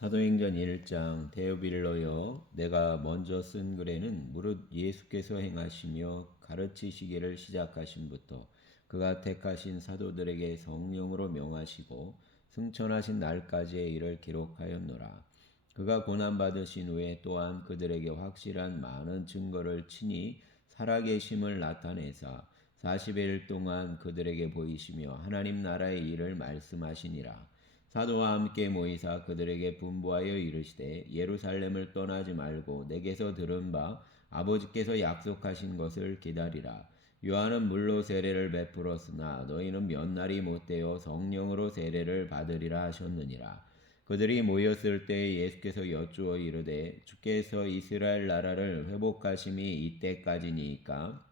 사도행전 1장 데오빌로여, 내가 먼저 쓴 글에는 무릇 예수께서 행하시며 가르치시기를 시작하신부터 그가 택하신 사도들에게 성령으로 명하시고 승천하신 날까지의 일을 기록하였노라. 그가 고난받으신 후에 또한 그들에게 확실한 많은 증거를 친히 살아계심을 나타내사 40일 동안 그들에게 보이시며 하나님 나라의 일을 말씀하시니라. 사도와 함께 모이사 그들에게 분부하여 이르시되 예루살렘을 떠나지 말고 내게서 들은 바 아버지께서 약속하신 것을 기다리라. 요한은 물로 세례를 베풀었으나 너희는 몇 날이 못되어 성령으로 세례를 받으리라 하셨느니라. 그들이 모였을 때 예수께서 여쭈어 이르되 주께서 이스라엘 나라를 회복하심이 이때까지니까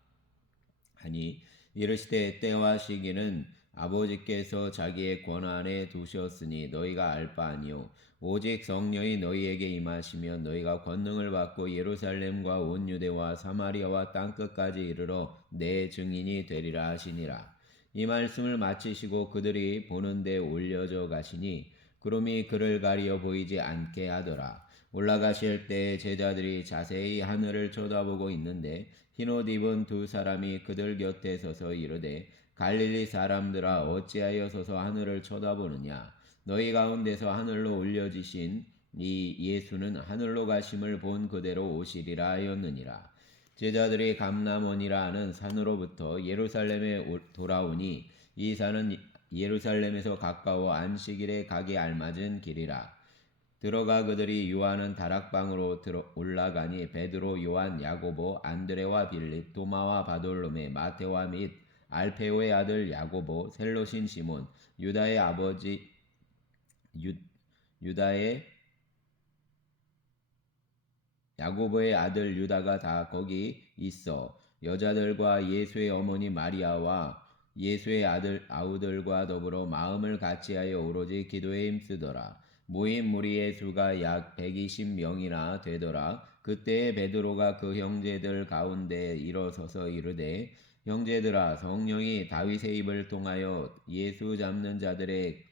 하니 이르시되 때와 시기는 아버지께서 자기의 권한에 두셨으니 너희가 알 바 아니요 오직 성령이 너희에게 임하시면 너희가 권능을 받고 예루살렘과 온 유대와 사마리아와 땅끝까지 이르러 내 증인이 되리라 하시니라. 이 말씀을 마치시고 그들이 보는데 올려져 가시니 구름이 그를 가리어 보이지 않게 하더라. 올라가실 때 제자들이 자세히 하늘을 쳐다보고 있는데 흰옷 입은 두 사람이 그들 곁에 서서 이르되 갈릴리 사람들아 어찌하여 서서 하늘을 쳐다보느냐. 너희 가운데서 하늘로 올려지신 이 예수는 하늘로 가심을 본 그대로 오시리라 하였느니라. 제자들이 감람원이라 하는 산으로부터 예루살렘에 돌아오니 이 산은 예루살렘에서 가까워 안식일에 가기 알맞은 길이라. 들어가 그들이 요한은 다락방으로 올라가니 베드로, 요한, 야고보, 안드레와 빌립, 도마와 바돌로메, 마테와 및 알페오의 아들 야고보, 셀로신 시몬, 유다의 아버지 유다의 야고보의 아들 유다가 다 거기 있어 여자들과 예수의 어머니 마리아와 예수의 아우들과 더불어 마음을 같이하여 오로지 기도에 힘쓰더라. 모인 무리의 수가 약 120명이나 되더라. 그때에 베드로가 그 형제들 가운데 일어서서 이르되 형제들아 성령이 다윗의 입을 통하여 예수 잡는 자들의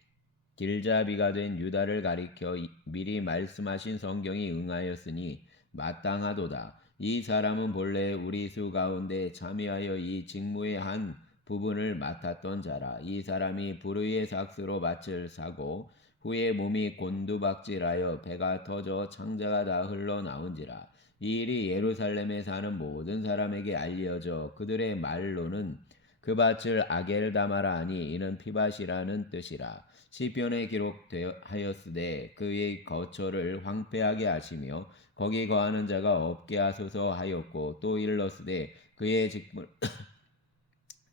길잡이가 된 유다를 가리켜 미리 말씀하신 성경이 응하였으니 마땅하도다. 이 사람은 본래 우리 수 가운데 참여하여 이 직무의 한 부분을 맡았던 자라. 이 사람이 불의의 삭스로 밭을 사고 후에 몸이 곤두박질하여 배가 터져 창자가 다 흘러나온지라. 이 일이 예루살렘에 사는 모든 사람에게 알려져 그들의 말로는 그 밭을 아겔다마라 하니 이는 피밭이라는 뜻이라. 시편에 기록하였으되 그의 거처를 황폐하게 하시며 거기 거하는 자가 없게 하소서 하였고 또 일렀으되 그의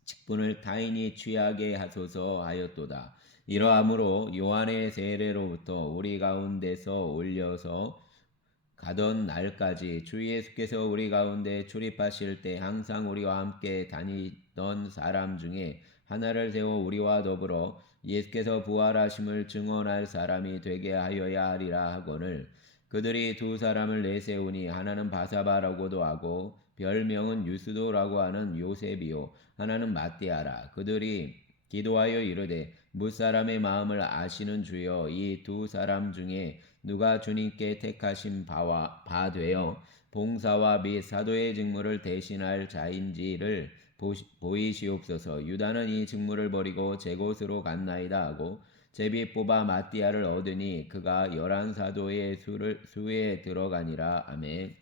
직분을 타인이 취하게 하소서 하였도다. 이러함으로 요한의 세례로부터 우리 가운데서 올려서 가던 날까지 주 예수께서 우리 가운데 출입하실 때 항상 우리와 함께 다니던 사람 중에 하나를 세워 우리와 더불어 예수께서 부활하심을 증언할 사람이 되게 하여야 하리라 하거늘 그들이 두 사람을 내세우니 하나는 바사바라고도 하고 별명은 유스도라고 하는 요셉이요 하나는 마띠아라. 그들이 기도하여 이르되 무사람의 마음을 아시는 주여 이 두 사람 중에 누가 주님께 택하신 바 되어 봉사와 및 사도의 직무를 대신할 자인지를 보이시옵소서. 유다는 이 직무를 버리고 제 곳으로 갔나이다 하고 제비 뽑아 마띠아를 얻으니 그가 11사도의 수에 들어가니라. 아멘.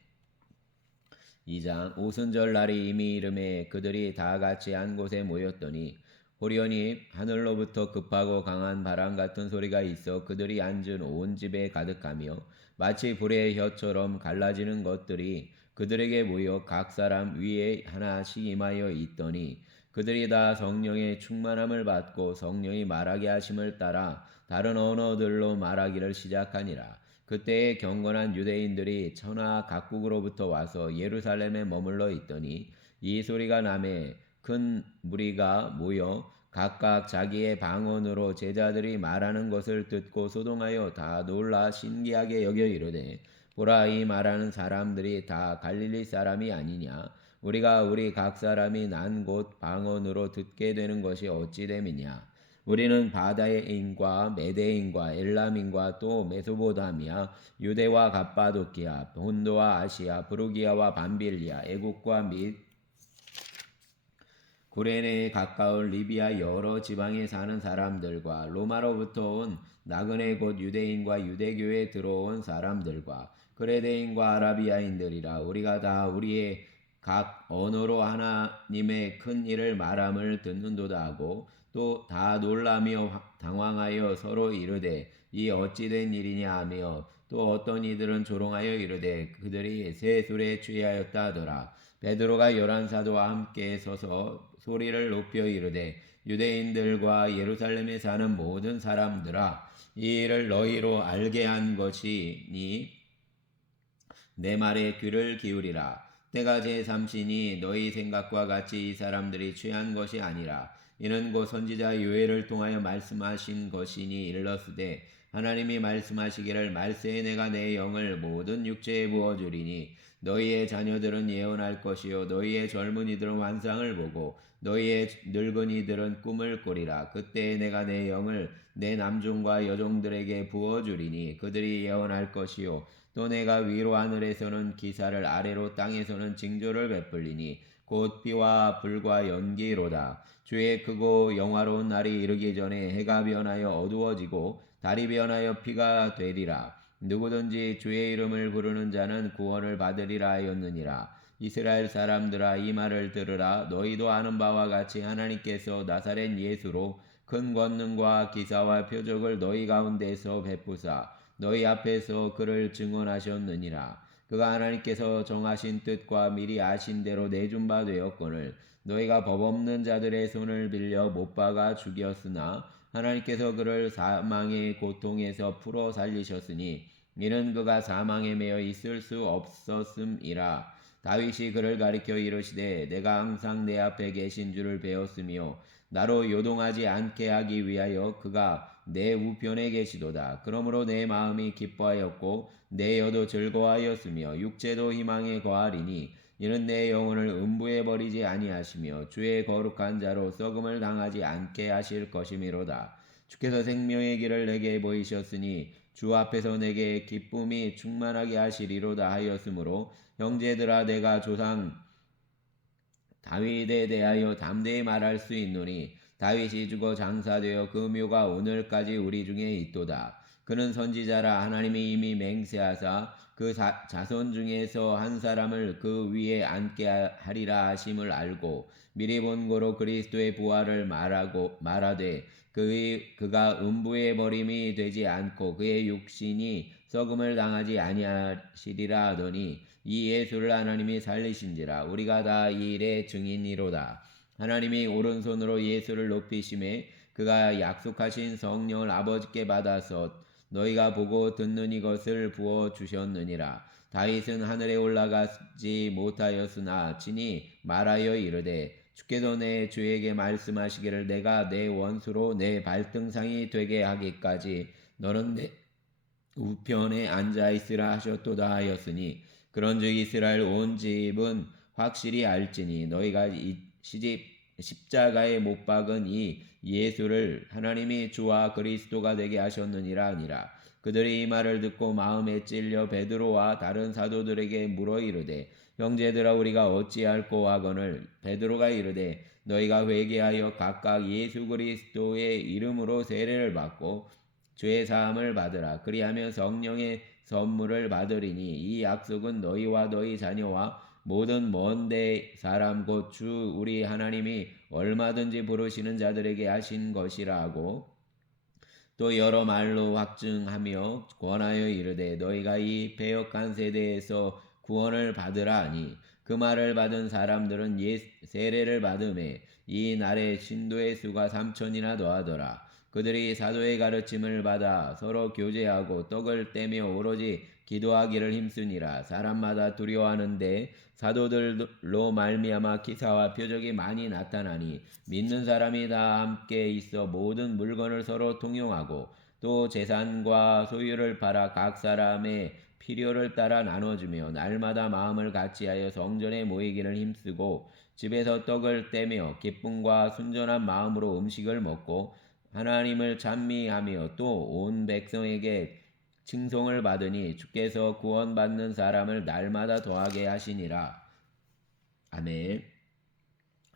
2장 오순절 날이 이미 이름에 그들이 다 같이 한 곳에 모였더니 호련히 하늘로부터 급하고 강한 바람 같은 소리가 있어 그들이 앉은 온 집에 가득하며 마치 불의 혀처럼 갈라지는 것들이 그들에게 모여 각 사람 위에 하나씩 임하여 있더니 그들이 다 성령의 충만함을 받고 성령이 말하게 하심을 따라 다른 언어들로 말하기를 시작하니라. 그때에 경건한 유대인들이 천하 각국으로부터 와서 예루살렘에 머물러 있더니 이 소리가 나매 큰 무리가 모여 각각 자기의 방언으로 제자들이 말하는 것을 듣고 소동하여 다 놀라 신기하게 여겨 이르되 보라 이 말하는 사람들이 다 갈릴리 사람이 아니냐 우리가 우리 각 사람이 난 곳 방언으로 듣게 되는 것이 어찌 됨이냐 우리는 바다인과 메대인과 엘람인과 또 메소보다미아, 유대와 갑바도키아, 본도와 아시아, 부르기아와 밤빌리아, 애국과 및 구레네에 가까운 리비아 여러 지방에 사는 사람들과 로마로부터 온 나그네 곧 유대인과 유대교에 들어온 사람들과 그레데인과 아라비아인들이라 우리가 다 우리의 각 언어로 하나님의 큰 일을 말함을 듣는도다 하고 또 다 놀라며 당황하여 서로 이르되 이 어찌된 일이냐 하며 또 어떤 이들은 조롱하여 이르되 그들이 새 술에 취하였다 하더라. 베드로가 11사도와 함께 서서 소리를 높여 이르되 유대인들과 예루살렘에 사는 모든 사람들아 이 일을 너희로 알게 한 것이니 내 말에 귀를 기울이라. 때가 제3시니 너희 생각과 같이 이 사람들이 취한 것이 아니라 이는 곧 선지자 요엘을 통하여 말씀하신 것이니 일렀으되 하나님이 말씀하시기를 말세에 내가 내 영을 모든 육체에 부어주리니 너희의 자녀들은 예언할 것이요 너희의 젊은이들은 환상을 보고 너희의 늙은이들은 꿈을 꾸리라. 그때에 내가 내 영을 내 남종과 여종들에게 부어주리니 그들이 예언할 것이요 또 내가 위로 하늘에서는 기사를 아래로 땅에서는 징조를 베풀리니 곧 비와 불과 연기로다. 주의 크고 영화로운 날이 이르기 전에 해가 변하여 어두워지고 달이 변하여 피가 되리라. 누구든지 주의 이름을 부르는 자는 구원을 받으리라 하였느니라. 이스라엘 사람들아 이 말을 들으라. 너희도 아는 바와 같이 하나님께서 나사렛 예수로 큰 권능과 기사와 표적을 너희 가운데서 베푸사 너희 앞에서 그를 증언하셨느니라. 그가 하나님께서 정하신 뜻과 미리 아신 대로 내준 바 되었거늘 너희가 법 없는 자들의 손을 빌려 못 박아 죽였으나 하나님께서 그를 사망의 고통에서 풀어 살리셨으니 이는 그가 사망에 매여 있을 수 없었음이라. 다윗이 그를 가리켜 이르시되 내가 항상 내 앞에 계신 줄을 배웠으며 나로 요동하지 않게 하기 위하여 그가 내 우편에 계시도다. 그러므로 내 마음이 기뻐하였고 내 여도 즐거워하였으며 육체도 희망에 거하리니 이는 내 영혼을 음부에 버리지 아니하시며 주의 거룩한 자로 썩음을 당하지 않게 하실 것이미로다. 주께서 생명의 길을 내게 보이셨으니 주 앞에서 내게 기쁨이 충만하게 하시리로다 하였으므로 형제들아 내가 조상 다윗에 대하여 담대히 말할 수 있노니 다윗이 죽어 장사되어 그 묘가 오늘까지 우리 중에 있도다. 그는 선지자라 하나님이 이미 맹세하사 그 자손 중에서 한 사람을 그 위에 앉게 하리라 하심을 알고 미리 본 고로 그리스도의 부활을 말하되 그가 음부에 버림이 되지 않고 그의 육신이 썩음을 당하지 아니하시리라 하더니 이 예수를 하나님이 살리신지라. 우리가 다 이 일의 증인이로다. 하나님이 오른손으로 예수를 높이심에 그가 약속하신 성령을 아버지께 받아서 너희가 보고 듣는 이것을 부어 주셨느니라. 다윗은 하늘에 올라가지 못하였으나 친히 말하여 이르되 주께서 내 주에게 말씀하시기를 내가 내 원수로 내 발등상이 되게 하기까지 너는 내 우편에 앉아 있으라 하셨도다 하였으니 그런즉 이스라엘 온 집은 확실히 알지니 너희가 이 십자가에 못 박은 이 예수를 하나님이 주와 그리스도가 되게 하셨느니라 하니라. 그들이 이 말을 듣고 마음에 찔려 베드로와 다른 사도들에게 물어 이르되 형제들아 우리가 어찌할꼬 하거늘 베드로가 이르되 너희가 회개하여 각각 예수 그리스도의 이름으로 세례를 받고 죄 사함을 받으라. 그리하면 성령의 선물을 받으리니 이 약속은 너희와 너희 자녀와 모든 먼데 사람 곧 주 우리 하나님이 얼마든지 부르시는 자들에게 하신 것이라 하고 또 여러 말로 확증하며 권하여 이르되 너희가 이 패역한 세대에서 구원을 받으라 하니 그 말을 받은 사람들은 세례를 받음에 이 날에 신도의 수가 3,000이나 더하더라. 그들이 사도의 가르침을 받아 서로 교제하고 떡을 떼며 오로지 기도하기를 힘쓰니라. 사람마다 두려워하는데 사도들로 말미암아 기사와 표적이 많이 나타나니 믿는 사람이 다 함께 있어 모든 물건을 서로 통용하고 또 재산과 소유를 팔아 각 사람의 필요를 따라 나눠주며 날마다 마음을 같이하여 성전에 모이기를 힘쓰고 집에서 떡을 떼며 기쁨과 순전한 마음으로 음식을 먹고 하나님을 찬미하며 또 온 백성에게 칭송을 받으니 주께서 구원받는 사람을 날마다 더하게 하시니라. 아멘.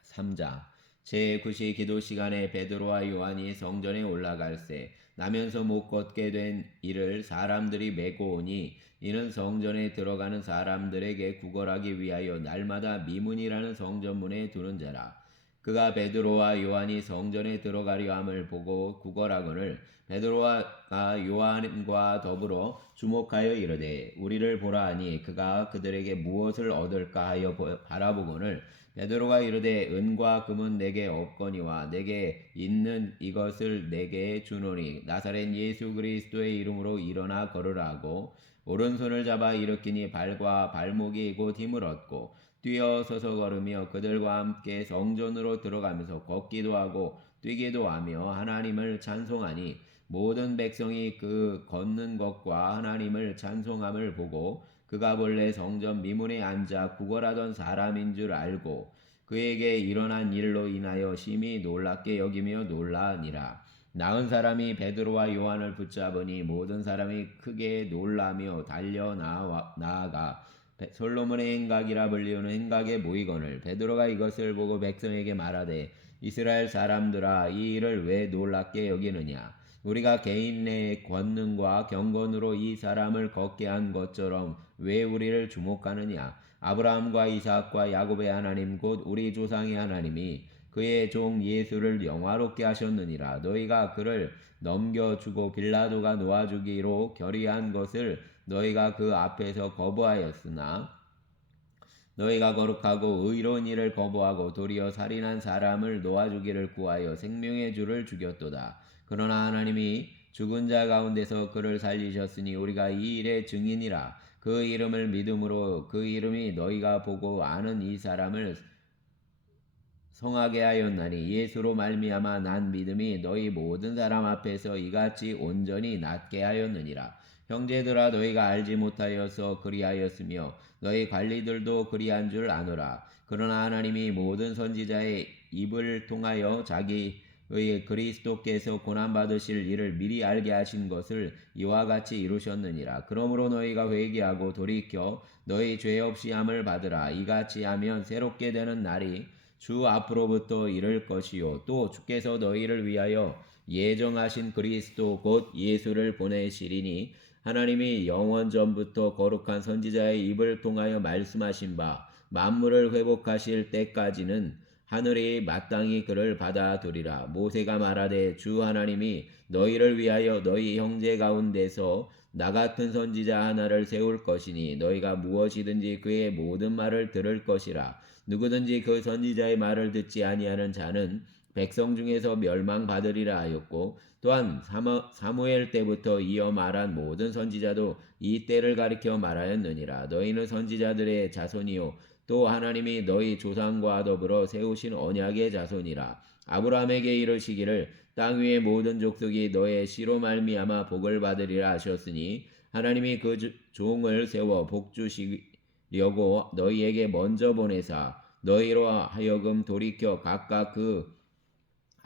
3장 제9시 기도 시간에 베드로와 요한이 성전에 올라갈새 나면서 못 걷게 된 이를 사람들이 메고 오니 이는 성전에 들어가는 사람들에게 구걸하기 위하여 날마다 미문이라는 성전문에 두는 자라. 그가 베드로와 요한이 성전에 들어가려 함을 보고 구걸하거늘 베드로가 요한과 더불어 주목하여 이르되 우리를 보라 하니 그가 그들에게 무엇을 얻을까 하여 바라보거늘 베드로가 이르되 은과 금은 내게 없거니와 내게 있는 이것을 내게 주노니 나사렛 예수 그리스도의 이름으로 일어나 걸으라 하고 오른손을 잡아 일으키니 발과 발목이 곧 힘을 얻고 뛰어 서서 걸으며 그들과 함께 성전으로 들어가면서 걷기도 하고 뛰기도 하며 하나님을 찬송하니 모든 백성이 그 걷는 것과 하나님을 찬송함을 보고 그가 본래 성전 미문에 앉아 구걸하던 사람인 줄 알고 그에게 일어난 일로 인하여 심히 놀랍게 여기며 놀라니라. 나은 사람이 베드로와 요한을 붙잡으니 모든 사람이 크게 놀라며 달려 나아가 솔로몬의 행각이라 불리우는 행각에 모이거늘 베드로가 이것을 보고 백성에게 말하되 이스라엘 사람들아 이 일을 왜 놀랍게 여기느냐 우리가 개인 내 권능과 경건으로 이 사람을 걷게 한 것처럼 왜 우리를 주목하느냐 아브라함과 이삭과 야곱의 하나님 곧 우리 조상의 하나님이 그의 종 예수를 영화롭게 하셨느니라. 너희가 그를 넘겨주고 빌라도가 놓아주기로 결의한 것을 너희가 그 앞에서 거부하였으나 너희가 거룩하고 의로운 일을 거부하고 도리어 살인한 사람을 놓아주기를 구하여 생명의 주를 죽였도다. 그러나 하나님이 죽은 자 가운데서 그를 살리셨으니 우리가 이 일의 증인이라. 그 이름을 믿음으로 그 이름이 너희가 보고 아는 이 사람을 성하게 하였나니 예수로 말미암아 난 믿음이 너희 모든 사람 앞에서 이같이 온전히 낫게 하였느니라. 형제들아 너희가 알지 못하여서 그리하였으며 너희 관리들도 그리한 줄 아노라. 그러나 하나님이 모든 선지자의 입을 통하여 자기의 그리스도께서 고난받으실 일을 미리 알게 하신 것을 이와 같이 이루셨느니라. 그러므로 너희가 회개하고 돌이켜 너희 죄 없이 함을 받으라. 이같이 하면 새롭게 되는 날이 주 앞으로부터 이를 것이요 또 주께서 너희를 위하여 예정하신 그리스도 곧 예수를 보내시리니 하나님이 영원 전부터 거룩한 선지자의 입을 통하여 말씀하신 바 만물을 회복하실 때까지는 하늘이 마땅히 그를 받아들이라. 모세가 말하되 주 하나님이 너희를 위하여 너희 형제 가운데서 나 같은 선지자 하나를 세울 것이니 너희가 무엇이든지 그의 모든 말을 들을 것이라. 누구든지 그 선지자의 말을 듣지 아니하는 자는 백성 중에서 멸망받으리라 하였고 또한 사무엘 때부터 이어 말한 모든 선지자도 이 때를 가리켜 말하였느니라. 너희는 선지자들의 자손이요 또 하나님이 너희 조상과 더불어 세우신 언약의 자손이라. 아브라함에게 이르시기를 땅 위의 모든 족속이 너의 씨로 말미암아 복을 받으리라 하셨으니 하나님이 그 종을 세워 복 주시려고 너희에게 먼저 보내사 너희로 하여금 돌이켜 각각 그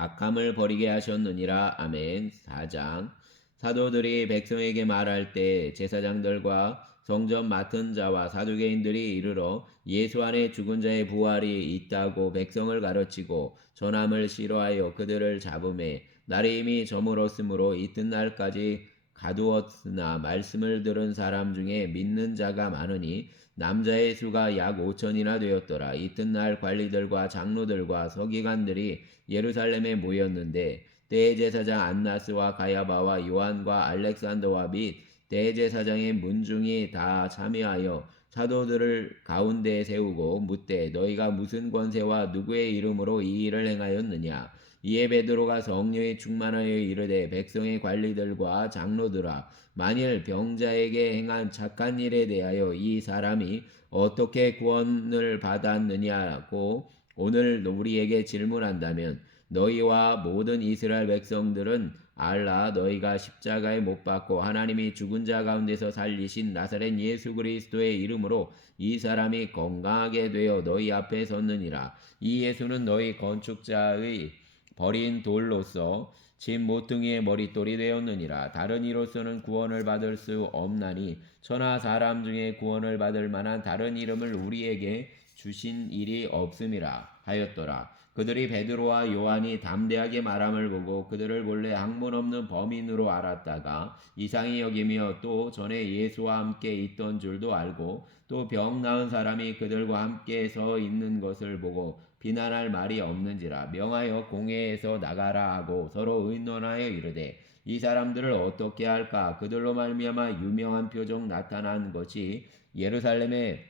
악함을 버리게 하셨느니라. 아멘. 4장 사도들이 백성에게 말할 때 제사장들과 성전 맡은 자와 사두개인들이 이르러 예수 안에 죽은 자의 부활이 있다고 백성을 가르치고 전함을 싫어하여 그들을 잡음에 날이 이미 저물었으므로 이튿날까지 가두었으나 말씀을 들은 사람 중에 믿는 자가 많으니 남자의 수가 약 5천이나 되었더라. 이튿날 관리들과 장로들과 서기관들이 예루살렘에 모였는데 대제사장 안나스와 가야바와 요한과 알렉산더와 및 대제사장의 문중이 다 참여하여 사도들을 가운데에 세우고 묻되 너희가 무슨 권세와 누구의 이름으로 이 일을 행하였느냐. 이에 베드로가 성령에 충만하여 이르되 백성의 관리들과 장로들아 만일 병자에게 행한 착한 일에 대하여 이 사람이 어떻게 구원을 받았느냐고 오늘 우리에게 질문한다면 너희와 모든 이스라엘 백성들은 알라. 너희가 십자가에 못 박고 하나님이 죽은 자 가운데서 살리신 나사렛 예수 그리스도의 이름으로 이 사람이 건강하게 되어 너희 앞에 섰느니라. 이 예수는 너희 건축자의 버린 돌로서 집 모퉁이의 머릿돌이 되었느니라. 다른 이로서는 구원을 받을 수 없나니 천하 사람 중에 구원을 받을 만한 다른 이름을 우리에게 주신 일이 없음이라 하였더라. 그들이 베드로와 요한이 담대하게 말함을 보고 그들을 본래 학문 없는 범인으로 알았다가 이상히 여기며 또 전에 예수와 함께 있던 줄도 알고 또 병 나은 사람이 그들과 함께 서 있는 것을 보고 비난할 말이 없는지라 명하여 공회에서 나가라 하고 서로 의논하여 이르되 이 사람들을 어떻게 할까? 그들로 말미암아 유명한 표적 나타난 것이 예루살렘에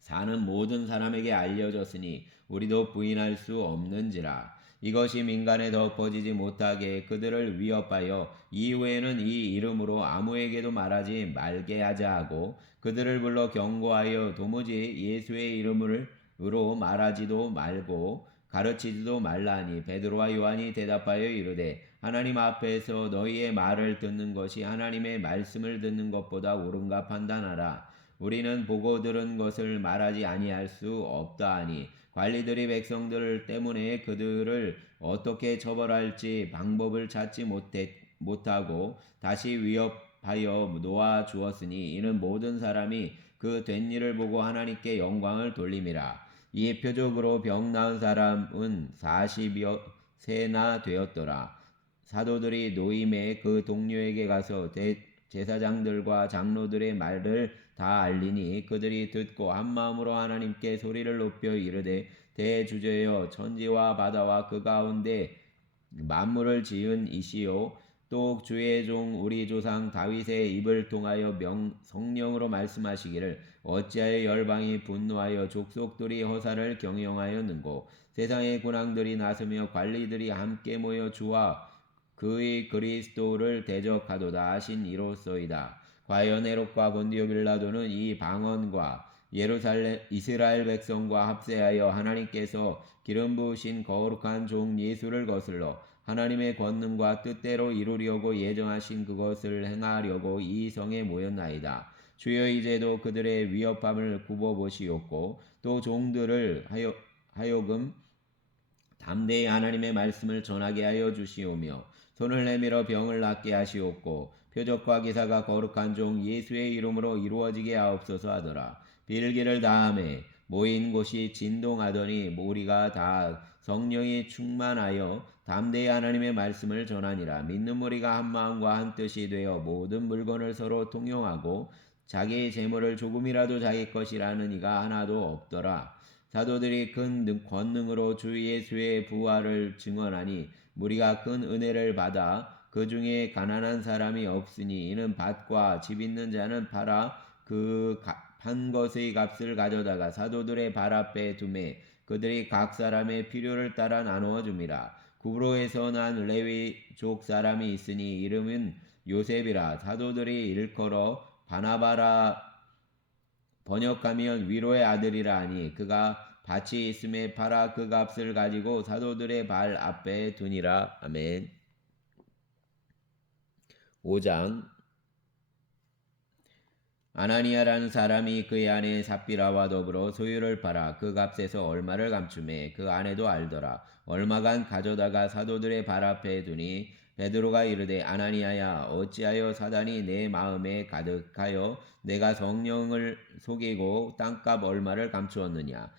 사는 모든 사람에게 알려졌으니 우리도 부인할 수 없는지라. 이것이 민간에 덮어지지 못하게 그들을 위협하여 이후에는 이 이름으로 아무에게도 말하지 말게 하자 하고 그들을 불러 경고하여 도무지 예수의 이름으로 말하지도 말고 가르치지도 말라니. 베드로와 요한이 대답하여 이르되 하나님 앞에서 너희의 말을 듣는 것이 하나님의 말씀을 듣는 것보다 옳은가 판단하라. 우리는 보고 들은 것을 말하지 아니할 수 없다 하니 관리들이 백성들 때문에 그들을 어떻게 처벌할지 방법을 찾지 못하고 다시 위협하여 놓아 주었으니 이는 모든 사람이 그 된 일을 보고 하나님께 영광을 돌림이라. 이 표적으로 병 나은 사람은 40여 세나 되었더라. 사도들이 노임에 그 동료에게 가서 제사장들과 장로들의 말을 다 알리니 그들이 듣고 한 마음으로 하나님께 소리를 높여 이르되 대주제여 천지와 바다와 그 가운데 만물을 지은 이시요 또 주의 종 우리 조상 다윗의 입을 통하여 성령으로 말씀하시기를 어찌하여 열방이 분노하여 족속들이 허사를 경영하였는고 세상의 군왕들이 나서며 관리들이 함께 모여 주와 그의 그리스도를 대적하도다 하신 이로소이다. 과연 헤롯과 본디오 빌라도는 이 방언과 예루살렘 이스라엘 백성과 합세하여 하나님께서 기름 부으신 거룩한 종 예수를 거슬러 하나님의 권능과 뜻대로 이루려고 예정하신 그것을 행하려고 이 성에 모였나이다. 주여 이제도 그들의 위협함을 굽어보시옵고 또 종들을 하여금 담대히 하나님의 말씀을 전하게 하여 주시오며 손을 내밀어 병을 낫게 하시옵고 표적과 기사가 거룩한 종 예수의 이름으로 이루어지게 하옵소서 하더라. 빌기를 다함에 모인 곳이 진동하더니 우리가 다 성령이 충만하여 담대히 하나님의 말씀을 전하니라. 믿는 무리가 한 마음과 한 뜻이 되어 모든 물건을 서로 통용하고 자기의 재물을 조금이라도 자기 것이라는 이가 하나도 없더라. 사도들이 큰 권능으로 주 예수의 부활을 증언하니 무리가 큰 은혜를 받아 그 중에 가난한 사람이 없으니 이는 밭과 집 있는 자는 팔아 그 판 것의 값을 가져다가 사도들의 발 앞에 두매 그들이 각 사람의 필요를 따라 나누어 줍니다. 구브로에서 난 레위족 사람이 있으니 이름은 요셉이라. 사도들이 일컬어 바나바라 번역하면 위로의 아들이라 하니 그가 밭이 있음에 팔아 그 값을 가지고 사도들의 발 앞에 두니라. 아멘. 5장. 아나니아라는 사람이 그의 아내 삽비라와 더불어 소유를 팔아 그 값에서 얼마를 감추매 그 아내도 알더라. 얼마간 가져다가 사도들의 발 앞에 두니 베드로가 이르되 아나니아야 어찌하여 사단이 내 마음에 가득하여 내가 성령을 속이고 땅값 얼마를 감추었느냐.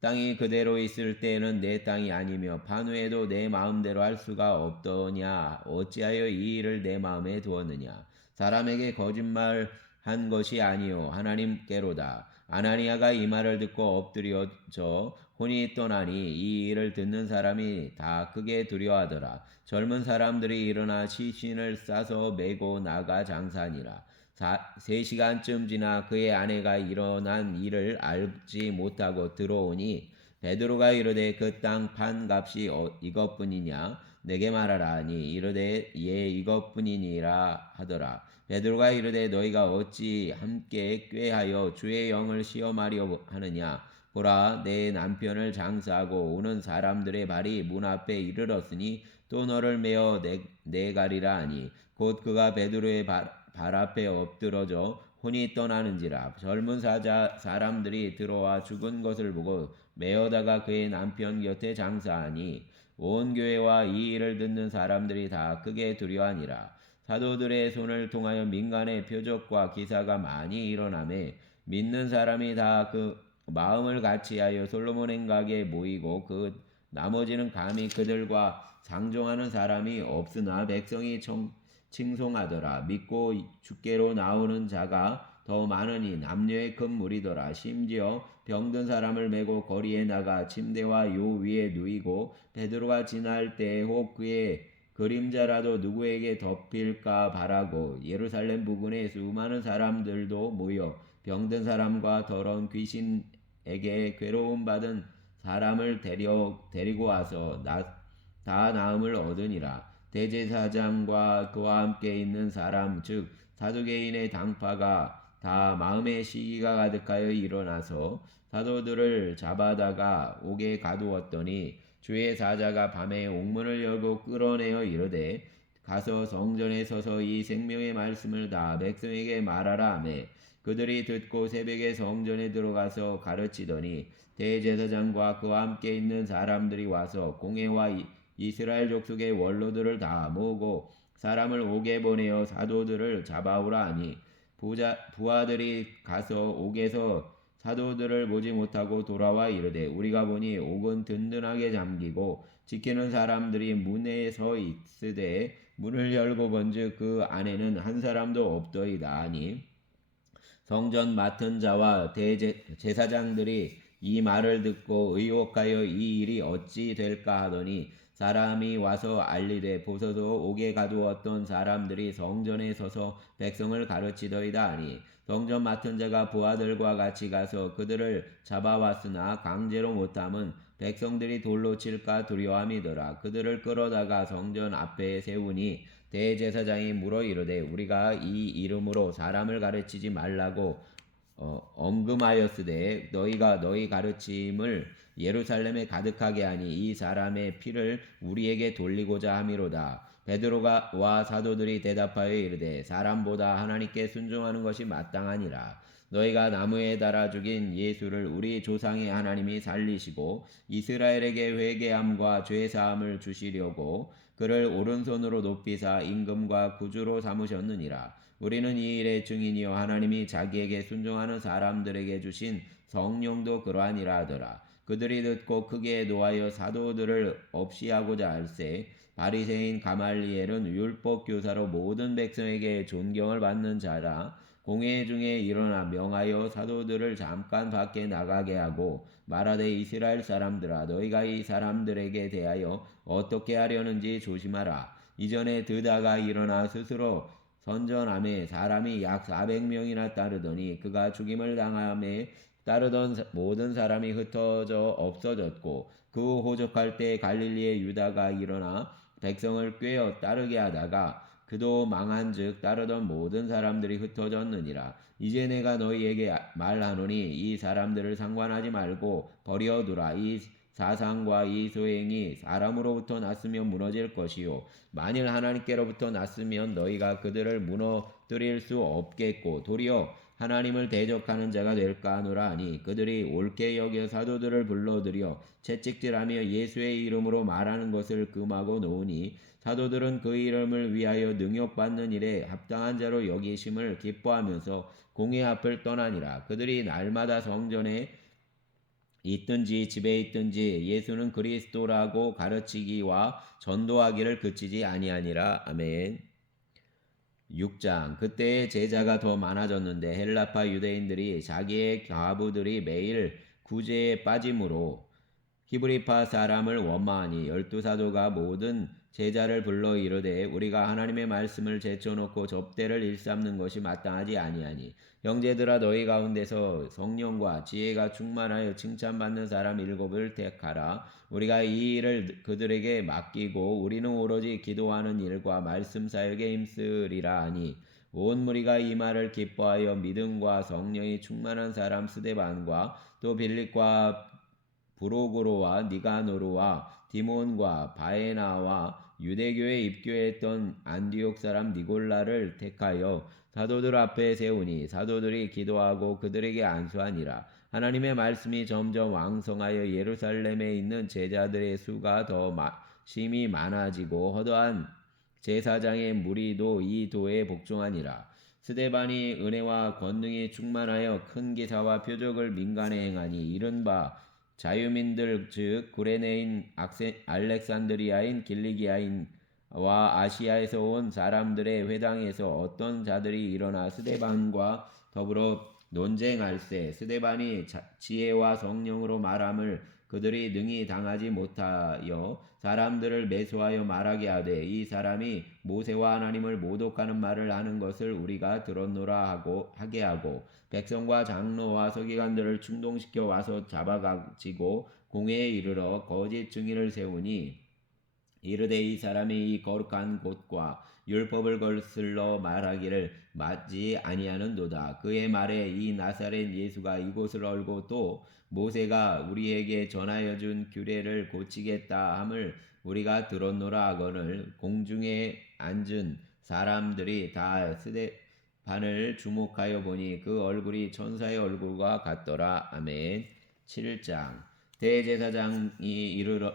땅이 그대로 있을 때에는 내 땅이 아니며 판 후에도 내 마음대로 할 수가 없더냐. 어찌하여 이 일을 내 마음에 두었느냐. 사람에게 거짓말한 것이 아니요 하나님께로다. 아나니아가 이 말을 듣고 엎드려져 혼이 떠나니 이 일을 듣는 사람이 다 크게 두려워하더라. 젊은 사람들이 일어나 시신을 싸서 메고 나가 장사하니라. 3시간쯤 지나 그의 아내가 일어난 일을 알지 못하고 들어오니 베드로가 이르되 그 땅 판 값이 이것뿐이냐 내게 말하라 하니 이르되 예 이것뿐이니라 하더라. 베드로가 이르되 너희가 어찌 함께 꾀하여 주의 영을 시험하려 하느냐. 보라 내 남편을 장사하고 오는 사람들의 발이 문 앞에 이르렀으니 또 너를 메어 내가리라 하니 곧 그가 베드로의 발 앞에 엎드러져 혼이 떠나는지라. 젊은 사람들이 들어와 죽은 것을 보고 메어다가 그의 남편 곁에 장사하니 온 교회와 이 일을 듣는 사람들이 다 크게 두려워하니라. 사도들의 손을 통하여 민간의 표적과 기사가 많이 일어나매 믿는 사람이 다 그 마음을 같이하여 솔로몬 행각에 모이고 그 나머지는 감히 그들과 상종하는 사람이 없으나 백성이 칭송하더라. 믿고 주께로 나오는 자가 더 많으니 남녀의 큰 무리더라. 심지어 병든 사람을 메고 거리에 나가 침대와 요 위에 누이고 베드로가 지날 때에 혹 그의 그림자라도 누구에게 덮일까 바라고 예루살렘 부근에 수많은 사람들도 모여 병든 사람과 더러운 귀신에게 괴로움 받은 사람을 데리고 와서 다 나음을 얻으니라. 대제사장과 그와 함께 있는 사람 즉 사두개인의 당파가 다 마음의 시기가 가득하여 일어나서 사도들을 잡아다가 옥에 가두었더니 주의 사자가 밤에 옥문을 열고 끌어내어 이르되 가서 성전에 서서 이 생명의 말씀을 다 백성에게 말하라 하매 그들이 듣고 새벽에 성전에 들어가서 가르치더니 대제사장과 그와 함께 있는 사람들이 와서 공회와 이스라엘 족속의 원로들을 다 모으고 사람을 옥에 보내어 사도들을 잡아오라 하니 부하들이 가서 옥에서 사도들을 보지 못하고 돌아와 이르되 우리가 보니 옥은 든든하게 잠기고 지키는 사람들이 문에 서 있으되 문을 열고 본즉 그 안에는 한 사람도 없더이다 하니 성전 맡은 자와 대제사장들이 이 말을 듣고 의혹하여 이 일이 어찌 될까 하더니 사람이 와서 알리되 보소서 옥에 가두었던 사람들이 성전에 서서 백성을 가르치더이다 하니 성전 맡은 자가 부하들과 같이 가서 그들을 잡아왔으나 강제로 못함은 백성들이 돌로 칠까 두려움이더라. 그들을 끌어다가 성전 앞에 세우니 대제사장이 물어 이르되 우리가 이 이름으로 사람을 가르치지 말라고 엄금하였으되 너희가 너희 가르침을 예루살렘에 가득하게 하니 이 사람의 피를 우리에게 돌리고자 함이로다. 베드로가 와 사도들이 대답하여 이르되 사람보다 하나님께 순종하는 것이 마땅하니라. 너희가 나무에 달아 죽인 예수를 우리 조상의 하나님이 살리시고 이스라엘에게 회개함과 죄사함을 주시려고 그를 오른손으로 높이사 임금과 구주로 삼으셨느니라. 우리는 이 일의 증인이요 하나님이 자기에게 순종하는 사람들에게 주신 성령도 그러하니라 하더라. 그들이 듣고 크게 노하여 사도들을 없이하고자 할세 바리새인 가말리엘은 율법 교사로 모든 백성에게 존경을 받는 자라. 공회 중에 일어나 명하여 사도들을 잠깐 밖에 나가게 하고 말하되 이스라엘 사람들아 너희가 이 사람들에게 대하여 어떻게 하려는지 조심하라. 이전에 드다가 일어나 스스로 선전함에 사람이 약 400명이나 따르더니 그가 죽임을 당함에 따르던 모든 사람이 흩어져 없어졌고 그 호적할 때 갈릴리의 유다가 일어나 백성을 꾀어 따르게 하다가 그도 망한즉 따르던 모든 사람들이 흩어졌느니라. 이제 내가 너희에게 말하노니 이 사람들을 상관하지 말고 버려두라. 이 사상과 이 소행이 사람으로부터 났으면 무너질 것이요 만일 하나님께로부터 났으면 너희가 그들을 무너뜨릴 수 없겠고 도리어 하나님을 대적하는 자가 될까 하노라 하니 그들이 옳게 여겨 사도들을 불러들여 채찍질하며 예수의 이름으로 말하는 것을 금하고 놓으니 사도들은 그 이름을 위하여 능욕받는 일에 합당한 자로 여기심을 기뻐하면서 공회 앞을 떠나니라. 그들이 날마다 성전에 있든지 집에 있든지 예수는 그리스도라고 가르치기와 전도하기를 그치지 아니하니라. 아멘. 6장 그때의 제자가 더 많아졌는데 헬라파 유대인들이 자기의 과부들이 매일 구제에 빠짐으로 히브리파 사람을 원망하니 12사도가 모든 제자를 불러 이르되 우리가 하나님의 말씀을 제쳐놓고 접대를 일삼는 것이 마땅하지 아니하니 형제들아 너희 가운데서 성령과 지혜가 충만하여 칭찬받는 사람 7을 택하라. 우리가 이 일을 그들에게 맡기고 우리는 오로지 기도하는 일과 말씀 사역에 힘쓰리라 하니 온 무리가 이 말을 기뻐하여 믿음과 성령이 충만한 사람 스데반과 또 빌립과 브로고로와 니가노르와 디몬과 바에나와 유대교에 입교했던 안디옥 사람 니골라를 택하여 사도들 앞에 세우니 사도들이 기도하고 그들에게 안수하니라. 하나님의 말씀이 점점 왕성하여 예루살렘에 있는 제자들의 수가 더 심히 많아지고 허다한 제사장의 무리도 이 도에 복종하니라. 스데반이 은혜와 권능이 충만하여 큰 기사와 표적을 민간에 행하니 이른바 자유민들 즉 구레네인 알렉산드리아인 길리기아인 와 아시아에서 온 사람들의 회당에서 어떤 자들이 일어나 스데반과 더불어 논쟁할세 스데반이 지혜와 성령으로 말함을 그들이 능히 당하지 못하여 사람들을 매수하여 말하게 하되 이 사람이 모세와 하나님을 모독하는 말을 하는 것을 우리가 들었노라 하게 하고 백성과 장로와 서기관들을 충동시켜 와서 잡아가지고 공회에 이르러 거짓 증인을 세우니 이르되 이 사람이 이 거룩한 곳과 율법을 거슬러 말하기를 맞지 아니하는도다. 그의 말에 이 나사렛 예수가 이곳을 얼고 또 모세가 우리에게 전하여 준 규례를 고치겠다 함을 우리가 들었노라 하거늘 공중에 앉은 사람들이 다 스데반을 주목하여 보니 그 얼굴이 천사의 얼굴과 같더라. 아멘. 7장 대제사장이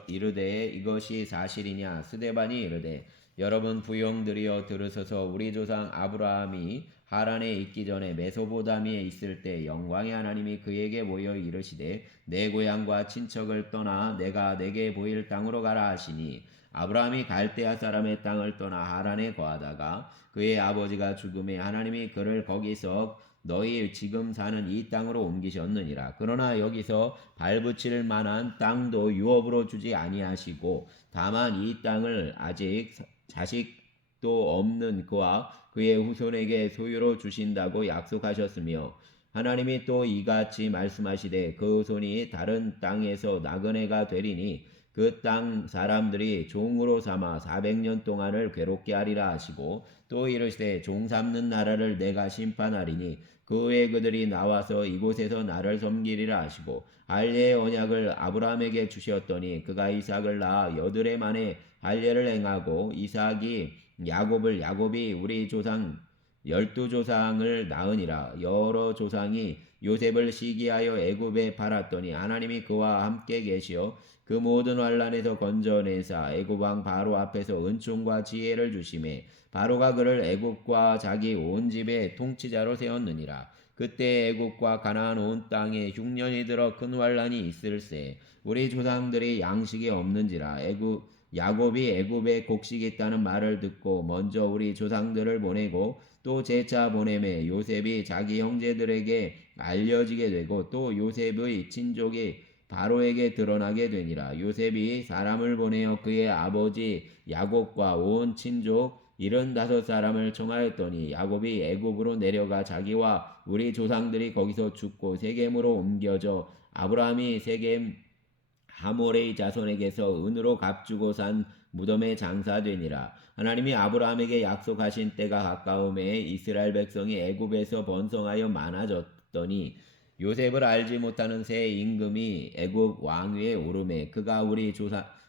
이르되 이것이 사실이냐 스데반이 이르되 여러분 부형들이여 들으소서 우리 조상 아브라함이 하란에 있기 전에 메소보다미에 있을 때 영광의 하나님이 그에게 모여 이르시되 내 고향과 친척을 떠나 내가 내게 보일 땅으로 가라 하시니 아브라함이 갈대아 사람의 땅을 떠나 하란에 거하다가 그의 아버지가 죽음에 하나님이 그를 거기서 너희 지금 사는 이 땅으로 옮기셨느니라. 그러나 여기서 발붙일 만한 땅도 유업으로 주지 아니하시고 다만 이 땅을 아직 자식도 없는 그와 그의 후손에게 소유로 주신다고 약속하셨으며 하나님이 또 이같이 말씀하시되 그 후손이 다른 땅에서 나그네가 되리니 그 땅 사람들이 종으로 삼아 400년 동안을 괴롭게 하리라 하시고 또 이르시되 종 삼는 나라를 내가 심판하리니 그 후에 그들이 나와서 이곳에서 나를 섬기리라 하시고 할례의 언약을 아브라함에게 주셨더니 그가 이삭을 낳아 여드레 만에 할례를 행하고 이삭이 야곱이 우리 조상 12조상을 낳으니라. 여러 조상이 요셉을 시기하여 애굽에 팔았더니 하나님이 그와 함께 계시어 그 모든 환란에서 건져내사 애굽 왕 바로 앞에서 은총과 지혜를 주심에 바로가 그를 애굽과 자기 온 집의 통치자로 세웠느니라. 그때 애굽과 가나안 온 땅에 흉년이 들어 큰 환란이 있을세. 우리 조상들이 양식이 없는지라 야곱이 애굽에 곡식이 있다는 말을 듣고 먼저 우리 조상들을 보내고 또 제차 보내매 요셉이 자기 형제들에게 알려지게 되고 또 요셉의 친족이 바로에게 드러나게 되니라. 요셉이 사람을 보내어 그의 아버지 야곱과 온 친족 75사람을 청하였더니 야곱이 애굽으로 내려가 자기와 우리 조상들이 거기서 죽고 세겜으로 옮겨져 아브라함이 세겜 하몰의 자손에게서 은으로 값주고 산 무덤에 장사되니라. 하나님이 아브라함에게 약속하신 때가 가까움에 이스라엘 백성이 애굽에서 번성하여 많아졌더니 요셉을 알지 못하는 새 임금이 애굽 왕위에 오르매 그가 우리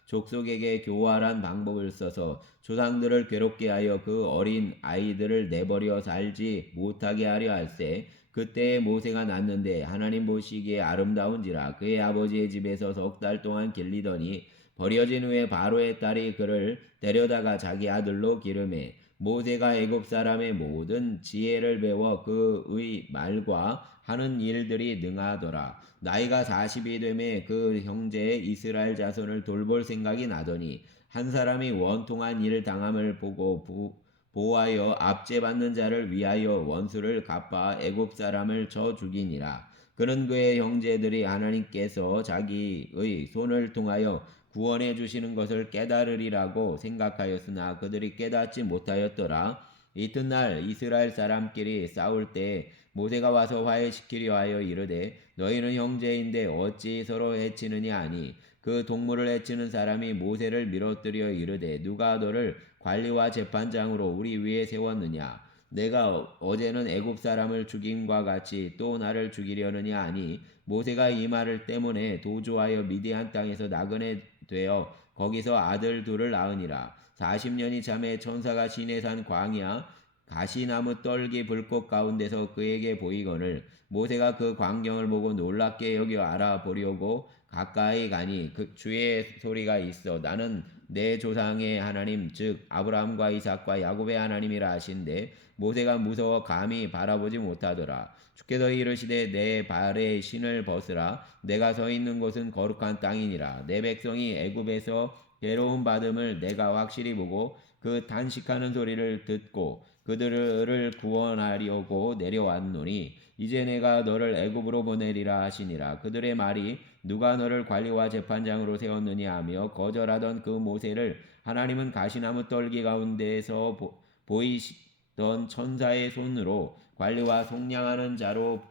족속에게 교활한 방법을 써서 조상들을 괴롭게 하여 그 어린 아이들을 내버려 살지 못하게 하려 할세. 그때에 모세가 낳는데 하나님 보시기에 아름다운지라 그의 아버지의 집에서 3달 동안 길리더니 버려진 후에 바로의 딸이 그를 데려다가 자기 아들로 기르매 모세가 애굽 사람의 모든 지혜를 배워 그의 말과 하는 일들이 능하더라. 나이가 40이 되매 그 형제 이스라엘 자손을 돌볼 생각이 나더니 한 사람이 원통한 일을 당함을 보고 보호하여 압제받는 자를 위하여 원수를 갚아 애굽 사람을 쳐 죽이니라. 그는 그의 형제들이 하나님께서 자기의 손을 통하여 구원해 주시는 것을 깨달으리라고 생각하였으나 그들이 깨닫지 못하였더라. 이튿날 이스라엘 사람끼리 싸울 때 모세가 와서 화해시키려 하여 이르되 너희는 형제인데 어찌 서로 해치느냐 하니 그 동물을 해치는 사람이 모세를 밀어뜨려 이르되 누가 너를 관리와 재판장으로 우리 위에 세웠느냐 내가 어제는 애굽 사람을 죽임과 같이 또 나를 죽이려느냐 하니 모세가 이 말을 때문에 도주하여 미디안 땅에서 나그네 되어 거기서 아들 둘을 낳으니라. 40년이 참에 천사가 시내산 광야 가시나무 떨기 불꽃 가운데서 그에게 보이거늘 모세가 그 광경을 보고 놀랍게 여겨 알아보려고 가까이 가니 그 주의 소리가 있어 나는 내 조상의 하나님 즉 아브라함과 이삭과 야곱의 하나님이라 하신데 모세가 무서워 감히 바라보지 못하더라. 주께서 이르시되 내 발에 신을 벗으라. 내가 서 있는 곳은 거룩한 땅이니라. 내 백성이 애굽에서 괴로움 받음을 내가 확실히 보고 그 단식하는 소리를 듣고 그들을 구원하려고 내려왔노니 이제 내가 너를 애굽으로 보내리라 하시니라. 그들의 말이 누가 너를 관리와 재판장으로 세웠느냐 하며 거절하던 그 모세를 하나님은 가시나무 떨기 가운데에서 보이시던 천사의 손으로 관리와 속량하는 자로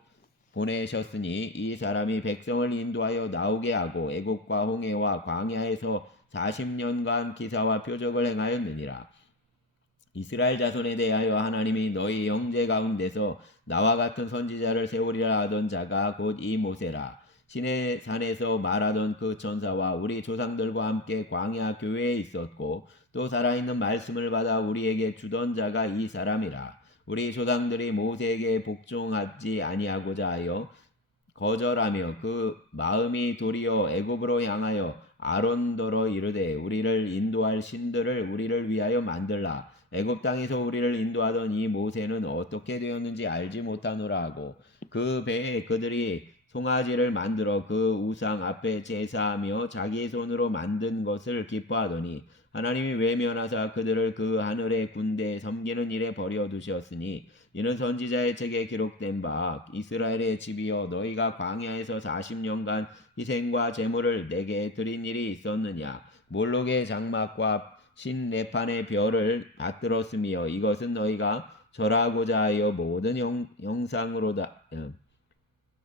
보내셨으니 이 사람이 백성을 인도하여 나오게 하고 애국과 홍해와 광야에서 40년간 기사와 표적을 행하였느니라. 이스라엘 자손에 대하여 하나님이 너희 형제 가운데서 나와 같은 선지자를 세우리라 하던 자가 곧 이 모세라. 시내 산에서 말하던 그 천사와 우리 조상들과 함께 광야 교회에 있었고 또 살아있는 말씀을 받아 우리에게 주던 자가 이 사람이라. 우리 조상들이 모세에게 복종하지 아니하고자 하여 거절하며 그 마음이 도리어 애굽으로 향하여 아론더러 이르되 우리를 인도할 신들을 우리를 위하여 만들라. 애굽 땅에서 우리를 인도하던 이 모세는 어떻게 되었는지 알지 못하노라 하고 그 배에 그들이 송아지를 만들어 그 우상 앞에 제사하며 자기 손으로 만든 것을 기뻐하더니 하나님이 외면하사 그들을 그 하늘의 군대에 섬기는 일에 버려두셨으니 이는 선지자의 책에 기록된 바 이스라엘의 집이여 너희가 광야에서 40년간 희생과 제물을 내게 드린 일이 있었느냐. 몰록의 장막과 신레판의 별을 받들었으며 이것은 너희가 절하고자 하여 모든 형상으로다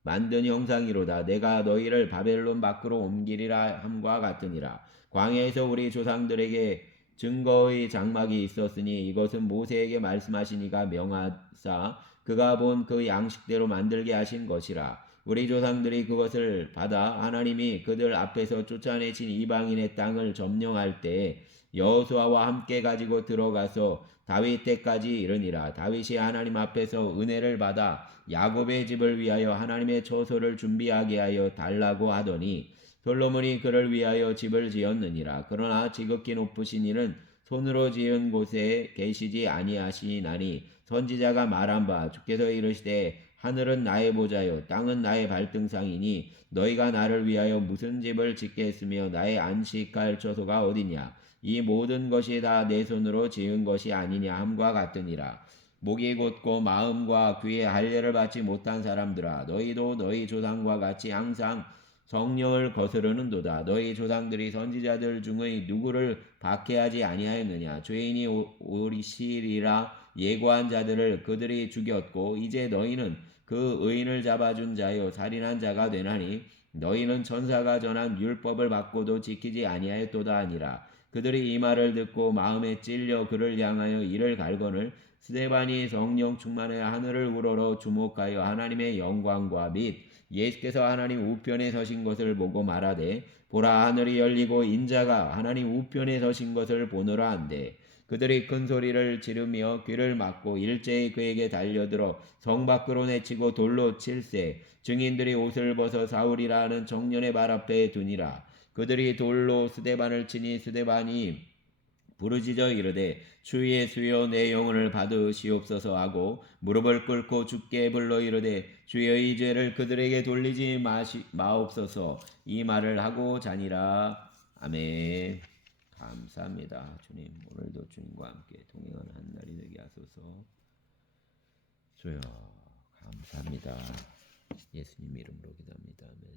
만든 형상이로다. 내가 너희를 바벨론 밖으로 옮기리라 함과 같으니라. 광야에서 우리 조상들에게 증거의 장막이 있었으니 이것은 모세에게 말씀하시니가 명하사 그가 본 그 양식대로 만들게 하신 것이라. 우리 조상들이 그것을 받아 하나님이 그들 앞에서 쫓아내신 이방인의 땅을 점령할 때에 여호수아와 함께 가지고 들어가서 다윗 때까지 이르니라. 다윗이 하나님 앞에서 은혜를 받아 야곱의 집을 위하여 하나님의 처소를 준비하게 하여 달라고 하더니 솔로몬이 그를 위하여 집을 지었느니라. 그러나 지극히 높으신 이는 손으로 지은 곳에 계시지 아니하시나니 선지자가 말한 바 주께서 이르시되 하늘은 나의 보좌요 땅은 나의 발등상이니 너희가 나를 위하여 무슨 집을 짓겠으며 나의 안식할 처소가 어디냐. 이 모든 것이 다 내 손으로 지은 것이 아니냐 함과 같으니라. 목이 곧고 마음과 귀에 할례를 받지 못한 사람들아 너희도 너희 조상과 같이 항상 성령을 거스르는도다. 너희 조상들이 선지자들 중의 누구를 박해하지 아니하였느냐. 죄인이 오리시리라 예고한 자들을 그들이 죽였고 이제 너희는 그 의인을 잡아준 자요 살인한 자가 되나니 너희는 천사가 전한 율법을 받고도 지키지 아니하였도다 하니라. 그들이 이 말을 듣고 마음에 찔려 그를 향하여 이를 갈거늘 스데반이 성령 충만해 하늘을 우러러 주목하여 하나님의 영광과 및 예수께서 하나님 우편에 서신 것을 보고 말하되 보라 하늘이 열리고 인자가 하나님 우편에 서신 것을 보노라 한대 그들이 큰 소리를 지르며 귀를 막고 일제히 그에게 달려들어 성 밖으로 내치고 돌로 칠세 증인들이 옷을 벗어 사울이라 하는 청년의 발 앞에 두니라. 그들이 돌로 스데반을 치니 스데반이 부르짖어 이르되 주의 주여 내 영혼을 받으시옵소서 하고 무릎을 꿇고 주께 불러 이르되 주여 이 죄를 그들에게 돌리지 마옵소서 이 말을 하고 자니라. 아멘. 감사합니다. 주님 오늘도 주님과 함께 동행하는 한 날이 되게 하소서. 주여 감사합니다. 예수님 이름으로 기도합니다. 아멘.